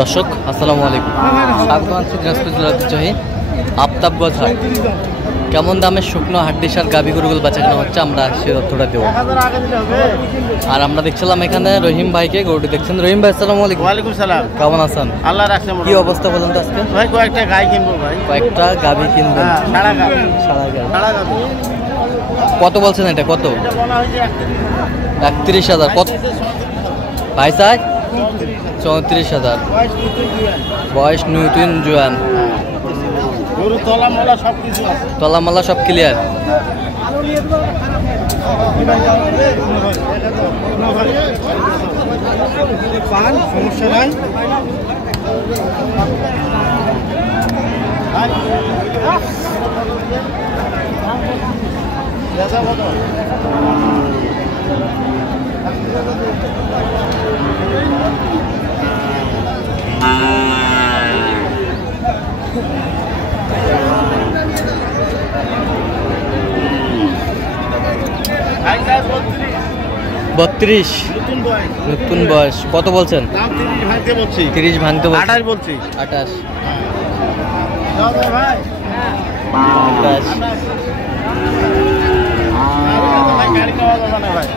দর্শক আসসালামু আলাইকুম, স্বাগত আছি দিনাজপুর জেলার ঐতিহ্যবাহী আফতাবগঞ্জ হাট। কেমন দামের শুকনো হাড্ডিসার গাভী গরুগুলো বেচাকেনা হচ্ছে আমরা সে তথ্যটা দেবো। আর আমরা দেখছিলাম এখানে রহিম ভাইকে গরুটি দেখছেন। রহিম ভাই আসসালামু আলাইকুম। ওয়ালাইকুম সালাম। কেমন আছেন? আল্লাহ রাখছে। কি অবস্থা বলুন তো আজকে? ভাই কয়েকটা গাই কিনবো ভাই। কয়েকটা গাভী কিনবেন? সারা গাভী। সারা গাভী। সারা গাভী। কত বলছেন এটা? কত? এটা বলা হয়েছে 31,000। কত ভাই চাই? 34,000। বয়স নতুন জোয়ান। গরু তলামালা সব কিছু আছে। তলামালা সব ক্লিয়ার। পান সমস্যা নাই। বত্রিশ নতুন বয়স। কত বলছেন? 30 ভাঙতে বলছি। 28 বলছি। 28। ভাই 28। গাড়ি নেওয়া যাবে না ভাই।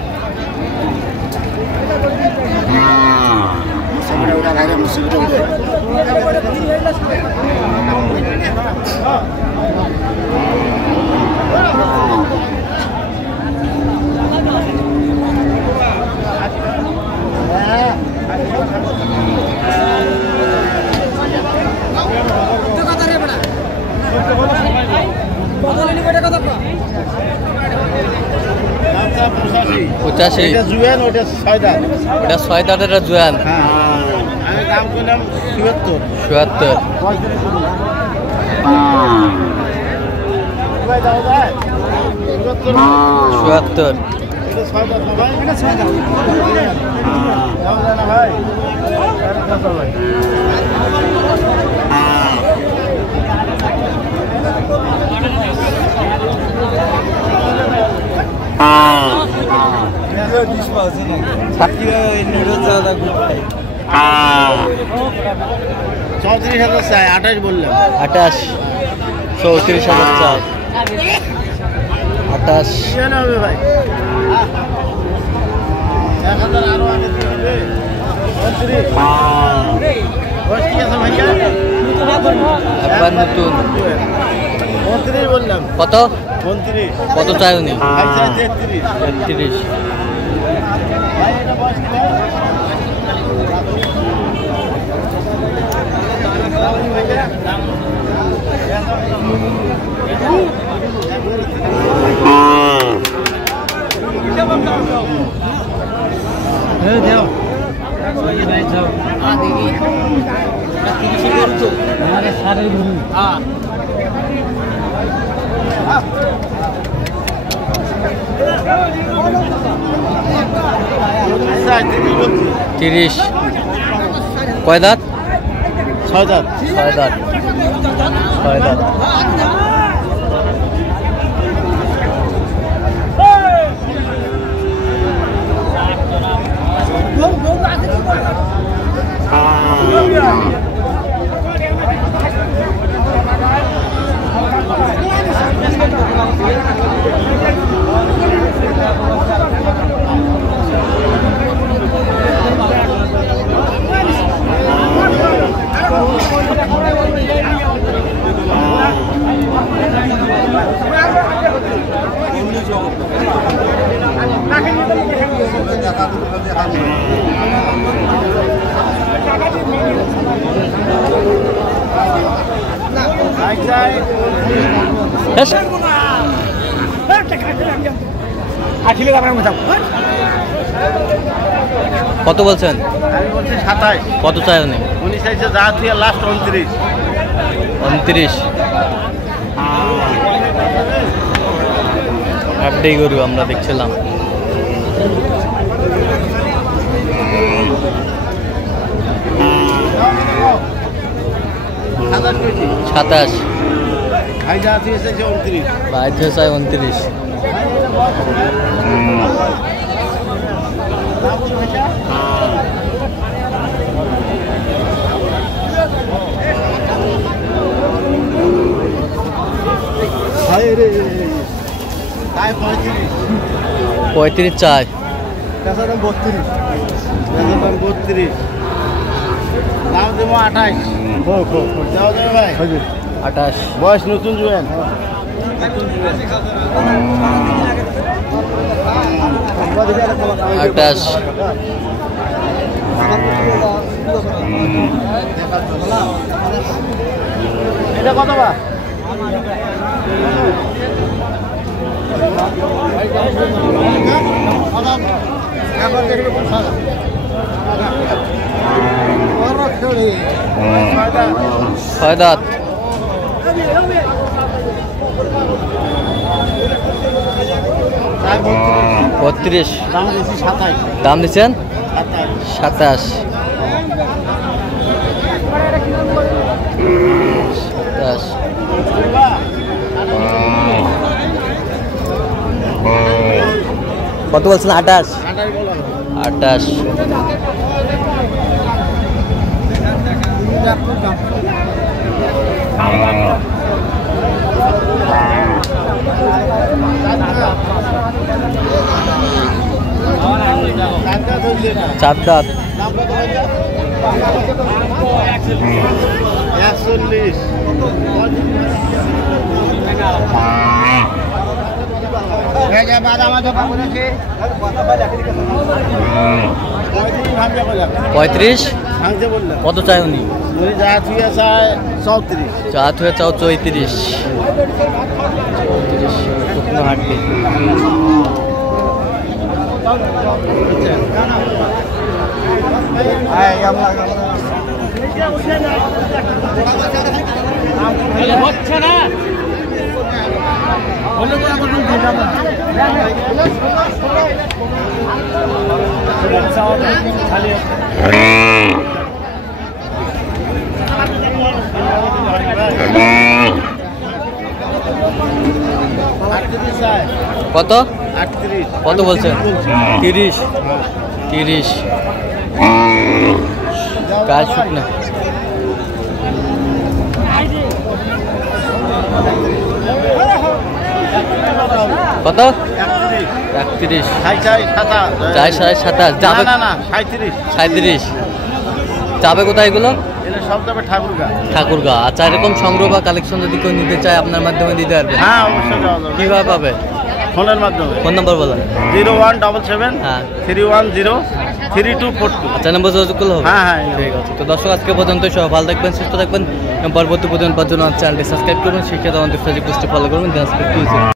পঁচাশি। এটা জুয়ান, ওটা 6 দাঁত। ওটা 6 দাঁতের, এটা জোয়ান। আমি দাম করলাম 77। 77। ভাই দাও ভাই 77। এটা 6 দাঁত না ভাই? এটা 6 দাঁত। দাও না ভাই। ভাই চৌত্রিশ হাজার চাই। 28 বললাম। 28। 34,000 চাই। 28। হবে ভাই। 1000 আরো আগে দিয়ে দিবে। 29 বয়স কি আছে ভাইয়া? একবার নতুন। 29 বললাম। কত? 29। কত চাই উনি? ভাই চাই 33। 33। ভাই এটা বয়স কি ভাই? তিরিশ। কয় দাঁত? 6 দাঁত। 6 দাঁত। 6 দাঁত। কত বলছেন? আমি বলছি 27। কত চাই উনি? উনি চাইছে যা দিয়ে লাস্ট 29। 29। হাড্ডি গরু আমরা দেখছিলাম। 27। ভাই যা দিয়েছে 29। ভাই চাই 29। 35 চাই। দাম 32। দাম দেবো 28। দেওয়া যাবে ভাই? 28। বয়স নতুন জুয়েন। 28। এটা কত বা? ছয় দাঁত। 32। দাম দিয়েছি 27। দাম দিচ্ছেন 27। 27। 27। কত বলছেন? 28। 28। চার দাঁত। 41। পঁয়ত্রিশ। কত চাই উনি? চা থুয়ে চাও 34। শুকনো হাড্ডি। হচ্ছে না। কত? 38। কত বলছেন? 30। 30। গাছ শুকনা। কত? 31। 27। যাবে 37। যাবে কোথায় এগুলো? সব যাবে ঠাকুরগা। ঠাকুরগা। আচ্ছা, এরকম সংগ্রহ বা কালেকশন যদি কেউ নিতে চায় আপনার মাধ্যমে দিতে পারবে? হ্যাঁ, অবশ্যই দেওয়া যাবে। কিভাবে পাবে? ফোনের মাধ্যমে। ফোন নাম্বার বলেন। 0177 হ্যাঁ 310 3242। আচ্ছা, নাম্বার যোগাযোগ করলে হবে? হ্যাঁ হ্যাঁ, ঠিক আছে। তো দর্শক, আজকে পর্যন্ত সবাই ভালো থাকবেন, সুস্থ থাকবেন এবং পরবর্তী প্রতিদিন পাওয়ার জন্য চ্যানেলটি সাবস্ক্রাইব করুন, শিক্ষা আমাদের ফেসবুক পোস্টে ফলো করবেন।